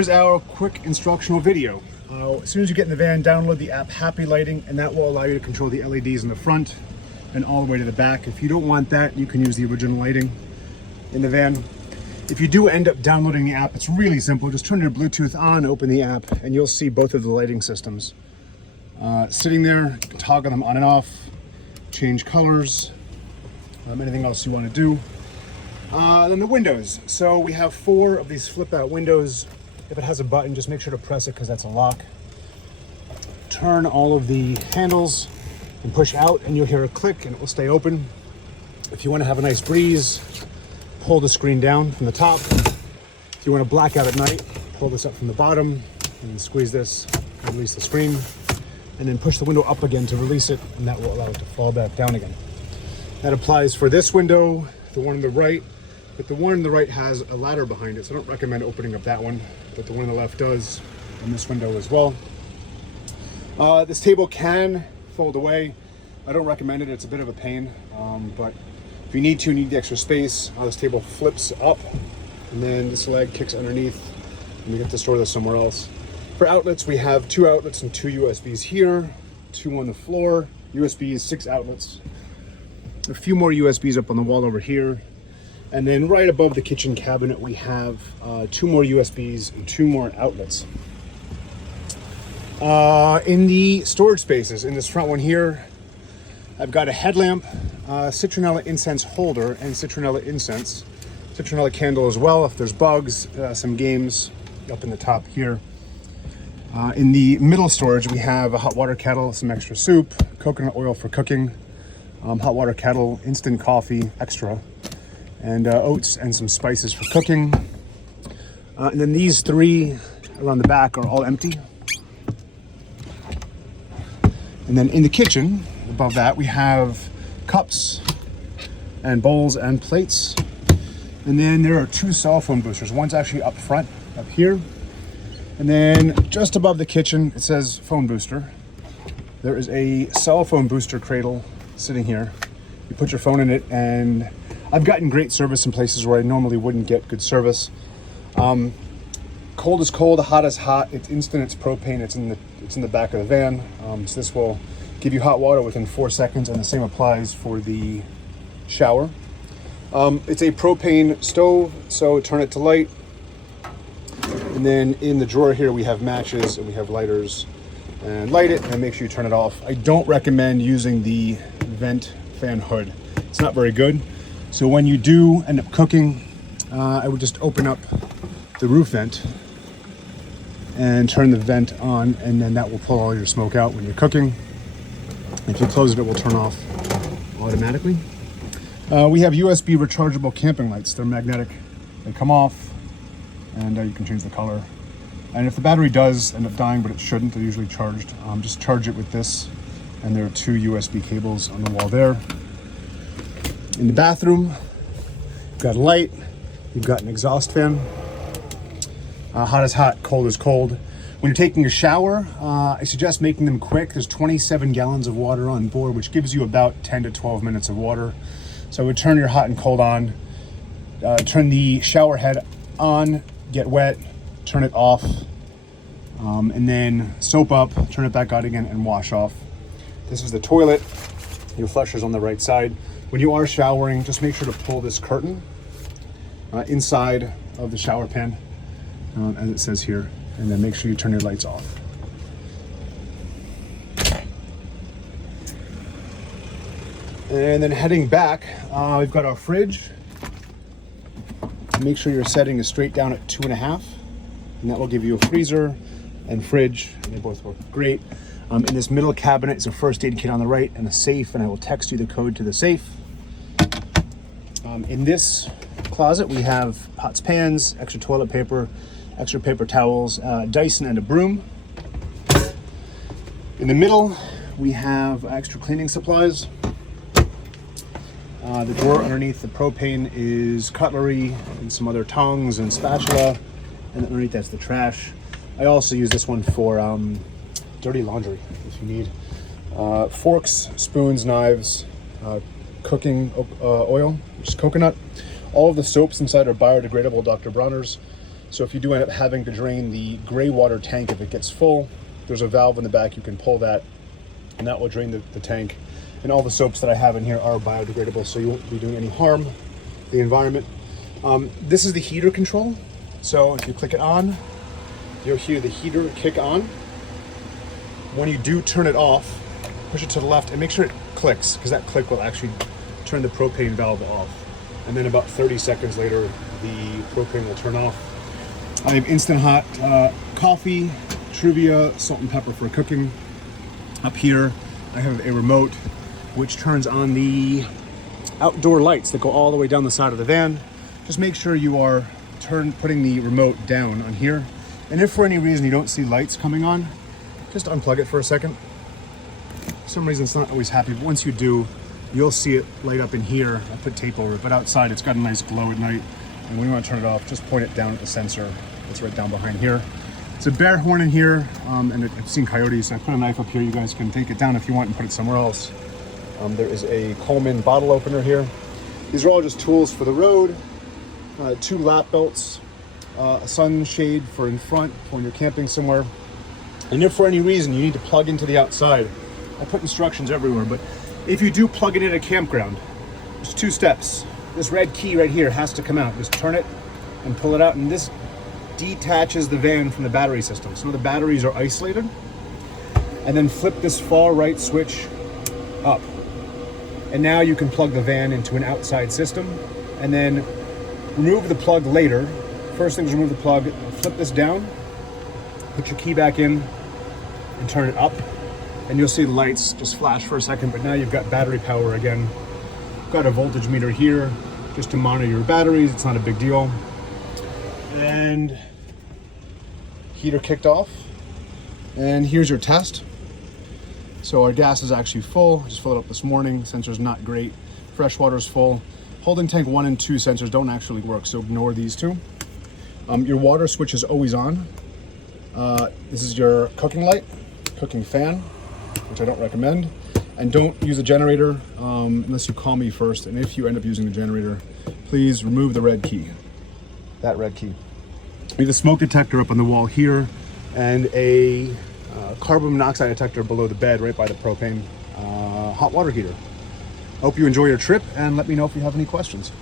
here's our quick instructional video. As soon as you get in the van, download the app Happy Lighting, and that will allow you to control the LEDs in the front and all the way to the back. If you don't want that, you can use the original lighting in the van. If you do end up downloading the app, it's really simple. Just turn your Bluetooth on, open the app, and you'll see both of the lighting systems. Sitting there, you can toggle them on and off, change colors, anything else you want to do. Then the windows. So we have 4 of these flip out windows. If it has a button, just make sure to press it because that's a lock. Turn all of the handles and push out and you'll hear a click and it will stay open. If you want to have a nice breeze, pull the screen down from the top. If you want to black out at night, pull this up from the bottom and squeeze this and release the screen. And then push the window up again to release it, and that will allow it to fall back down again. That applies for this window, the one on the right, but the one on the right has a ladder behind it, so I don't recommend opening up that one, but the one on the left does, and this window as well. This table can fold away. I don't recommend it, it's a bit of a pain, but if you need to, you need the extra space, this table flips up, and then this leg kicks underneath, and you get to store this somewhere else. For outlets, we have 2 outlets and 2 USBs here, 2 on the floor, USBs, 6 outlets, a few more USBs up on the wall over here, and then right above the kitchen cabinet we have 2 more USBs and 2 more outlets. In the storage spaces, in this front one here, I've got a headlamp, citronella incense holder, and citronella incense, citronella candle as well if there's bugs, some games up in the top here. In the middle storage, we have a hot water kettle, some extra soup, coconut oil for cooking, hot water kettle, instant coffee, extra, and oats and some spices for cooking. And then these 3 around the back are all empty. And then in the kitchen, above that, we have cups and bowls and plates. And then there are 2 cell phone boosters. One's actually up front, up here. And then just above the kitchen, it says phone booster. There is a cell phone booster cradle sitting here. You put your phone in it, and I've gotten great service in places where I normally wouldn't get good service. Cold is cold, hot is hot. It's instant, it's propane, it's in the back of the van. So this will give you hot water within 4 seconds, and the same applies for the shower. It's a propane stove, so turn it to light. And then in the drawer here, we have matches and we have lighters, and light it and make sure you turn it off. I don't recommend using the vent fan hood. It's not very good. So when you do end up cooking, I would just open up the roof vent and turn the vent on, and then that will pull all your smoke out when you're cooking. If you close it, it will turn off automatically. We have USB rechargeable camping lights. They're magnetic. They come off, and you can change the color. And if the battery does end up dying, but it shouldn't, they're usually charged, just charge it with this. And there are 2 USB cables on the wall there. In the bathroom, you've got a light, you've got an exhaust fan. Hot is hot, cold is cold. When you're taking a shower, I suggest making them quick. There's 27 gallons of water on board, which gives you about 10 to 12 minutes of water. So I would turn your hot and cold on, turn the shower head on, get wet, turn it off, and then soap up, turn it back on again, and wash off. This is the toilet. Your flusher's on the right side. When you are showering, just make sure to pull this curtain inside of the shower pan, as it says here, and then make sure you turn your lights off. And then heading back, we've got our fridge. Make sure your setting is straight down at 2.5, and that will give you a freezer and fridge, and they both work great. In this middle cabinet is a first aid kit on the right and a safe, and I will text you the code to the safe. In this closet, we have pots, pans, extra toilet paper, extra paper towels, Dyson, and a broom. In the middle, we have extra cleaning supplies. The drawer underneath the propane is cutlery and some other tongs and spatula, and underneath that's the trash. I also use this one for dirty laundry if you need. Forks, spoons, knives, cooking oil, which is coconut. All of the soaps inside are biodegradable Dr. Bronner's. So if you do end up having to drain the gray water tank, if it gets full, there's a valve in the back, you can pull that, and that will drain the tank. And all the soaps that I have in here are biodegradable, so you won't be doing any harm to the environment. This is the heater control. So if you click it on, you'll hear the heater kick on. When you do turn it off, push it to the left and make sure it clicks, because that click will actually turn the propane valve off. And then about 30 seconds later, the propane will turn off. I have instant hot coffee, Truvia, salt and pepper for cooking. Up here, I have a remote which turns on the outdoor lights that go all the way down the side of the van. Just make sure you are putting the remote down on here. And if for any reason you don't see lights coming on, just unplug it for a second. For some reason it's not always happy, but once you do, you'll see it light up in here. I put tape over it, but outside it's got a nice glow at night. And when you want to turn it off, just point it down at the sensor. It's right down behind here. It's a bear horn in here, and I've seen coyotes, so I put a knife up here. You guys can take it down if you want and put it somewhere else. There is a Coleman bottle opener here. These are all just tools for the road. 2 lap belts, a sunshade for in front when you're camping somewhere. And if for any reason you need to plug into the outside, I put instructions everywhere, but if you do plug it in a campground, there's 2 steps. This red key right here has to come out. Just turn it and pull it out, and this detaches the van from the battery system. So the batteries are isolated. And then flip this far right switch up. And now you can plug the van into an outside system, and then remove the plug later. First thing is remove the plug, flip this down, put your key back in, and turn it up. And you'll see the lights just flash for a second, but now you've got battery power again. Got a voltage meter here just to monitor your batteries. It's not a big deal. And heater kicked off. And here's your test. So our gas is actually full. Just filled it up this morning. Sensor's not great. Fresh water's full. Holding tank 1 and 2 sensors don't actually work, so ignore these 2. Your water switch is always on. This is your cooking light, cooking fan, which I don't recommend. And don't use a generator unless you call me first. And if you end up using the generator, please remove the red key. That red key. We have a smoke detector up on the wall here, and a carbon monoxide detector below the bed right by the propane hot water heater. I hope you enjoy your trip, and let me know if you have any questions.